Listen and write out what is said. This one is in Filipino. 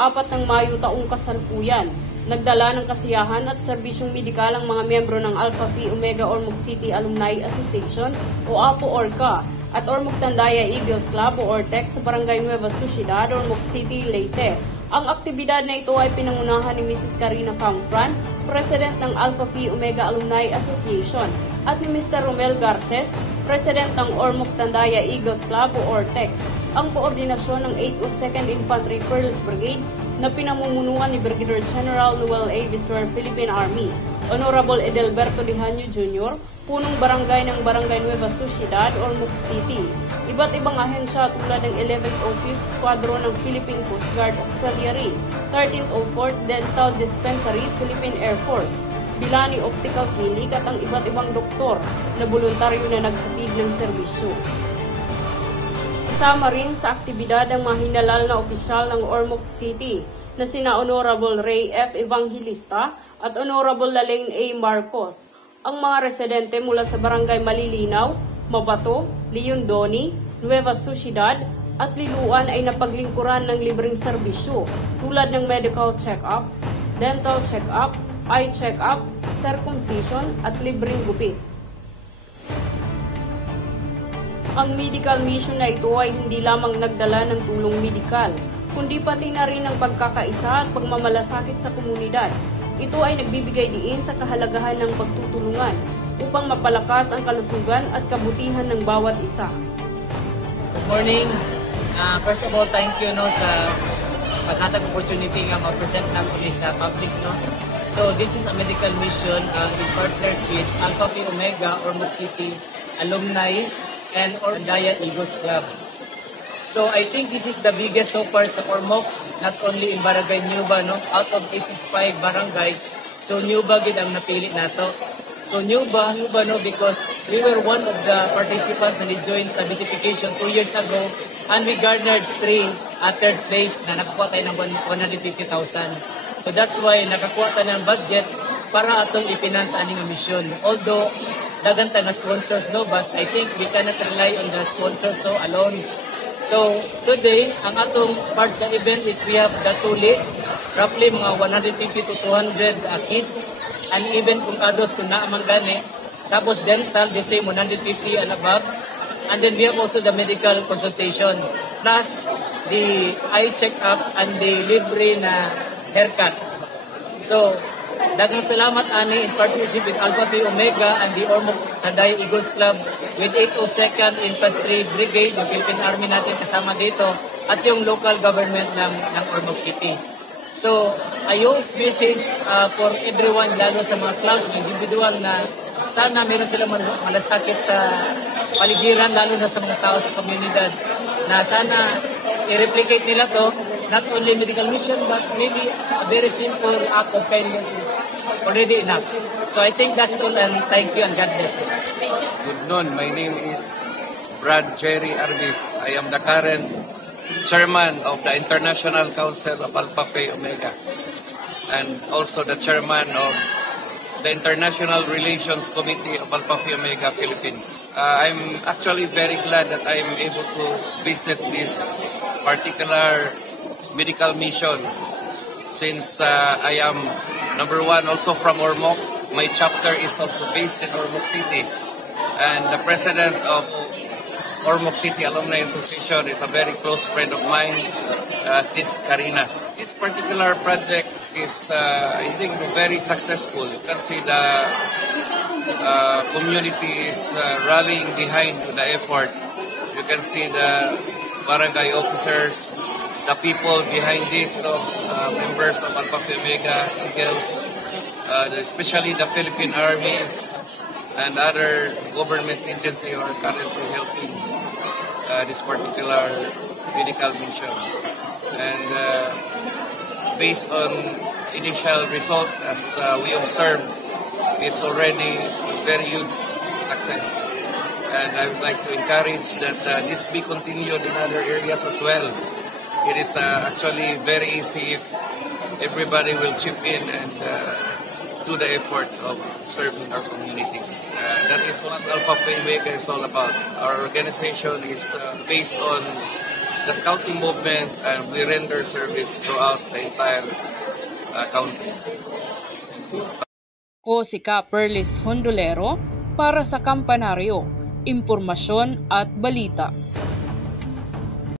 ika-4 ng Mayo taong kasalukuyan. Nagdala ng kasiyahan at serbisyong medikal ang mga miyembro ng Alpha Phi Omega Ormoc City Alumni Association o APO-ORCA at Ormoc Tandaya Eagles Club o ORTEC sa Barangay Nueva Sociedad, Ormoc City, Leyte. Ang aktibidad na ito ay pinangunahan ni Mrs. Karina Camfran, President ng Alpha Phi Omega Alumni Association, at ni Mr. Romel Garces, President ng Ormoc Tandaya Eagles Club o ORTEC. Ang koordinasyon ng 802nd Infantry Pearls Brigade na pinamumunuan ni Brigadier General Noel A. Vistor, Philippine Army, Honorable Edelberto Dihanyo Jr., punong barangay ng Barangay Nueva Sociedad, Ormoc City. Iba't ibang ahensya tulad ng 11th o 5th Squadron ng Philippine Coast Guard Auxiliary, 13th o 4th Dental Dispensary, Philippine Air Force, Bilani Optical Clinic at ang iba't ibang doktor na voluntaryo na naghatid ng serbisyo. Kasama rin sa aktibidad ang mga hinalal na opisyal ng Ormoc City na sina Honorable Ray F. Evangelista at Honorable Lalaine A. Marcos. Ang mga residente mula sa Barangay Malilinaw, Mabato, Leondoni, Nueva Sociedad at Liluan ay napaglingkuran ng libreng serbisyo tulad ng medical check-up, dental check-up, eye check-up, circumcision at libreng gupit. Ang medical mission na ito ay hindi lamang nagdala ng tulong medikal, kundi pati na rin ang pagkakaisa at pagmamalasakit sa komunidad. Ito ay nagbibigay diin sa kahalagahan ng pagtutulungan upang mapalakas ang kalusugan at kabutihan ng bawat isa. Good morning. First of all, thank you sa pagkatag opportunity nga ma-present natin sa public. So this is a medical mission in partners with Alpha Phi Omega Ormoc City Alumni and Tandaya Eagles Club. So I think this is the biggest so far sa Ormoc, not only in Barangay Nueva, out of 85 barangays. So Nueva gid ang napili nato. So Nueva because we were one of the participants na joined sa beautification 2 years ago and we garnered third place na nakakuha tayo ng 150,000. So that's why nakakuha tayo ng budget para atong ipinance aning mission. Although dagan ta nga sponsors but I think we cannot rely on the sponsors alone. So today, ang atong part sa event is we have the tulit, roughly mga 150 to 200 kids, and even kung adults kung naamang gani. Tapos dental, the same 150 and above. And then we have also the medical consultation, plus the eye check-up and the libre na haircut. So, daghang salamat ani in partnership with Alpha Phi Omega and the Ormoc Tandaya Eagles Club with 802nd Infantry Brigade, yung Philippine Army natin kasama dito, at yung local government ng Ormoc City. So, I always message for everyone, lalo sa mga clubs, individual na sana meron silang malasakit sa paligiran, lalo na sa mga tao sa komunidad, na sana i-replicate nila to. Not only medical mission, but maybe a very simple act of kindness is already enough. So I think that's all, and thank you and God bless you. Good noon. My name is Brad Jerry Arbis. I am the current chairman of the International Council of Alpha Phi Omega and also the chairman of the International Relations Committee of Alpha Phi Omega Philippines. I'm actually very glad that I'm able to visit this particular medical mission since I am number one also from Ormoc. My chapter is also based in Ormoc City, and the president of Ormoc City Alumni Association is a very close friend of mine, Sis Karina. This particular project is I think very successful. You can see the community is rallying behind the effort. You can see the barangay officers, the people behind this, members of Alpha Phi Omega Eagles, especially the Philippine Army and other government agencies who are currently helping this particular medical mission. And based on initial result, as we observed, it's already a very huge success. And I would like to encourage that this be continued in other areas as well. It is actually very easy if everybody will chip in and do the effort of serving our communities. That is what Alpha Phi Omega is all about. Our organization is based on the scouting movement, and we render service throughout the entire county. Ko si Ka Perlis Hondolero para sa Kampanaryo, Impormasyon at Balita.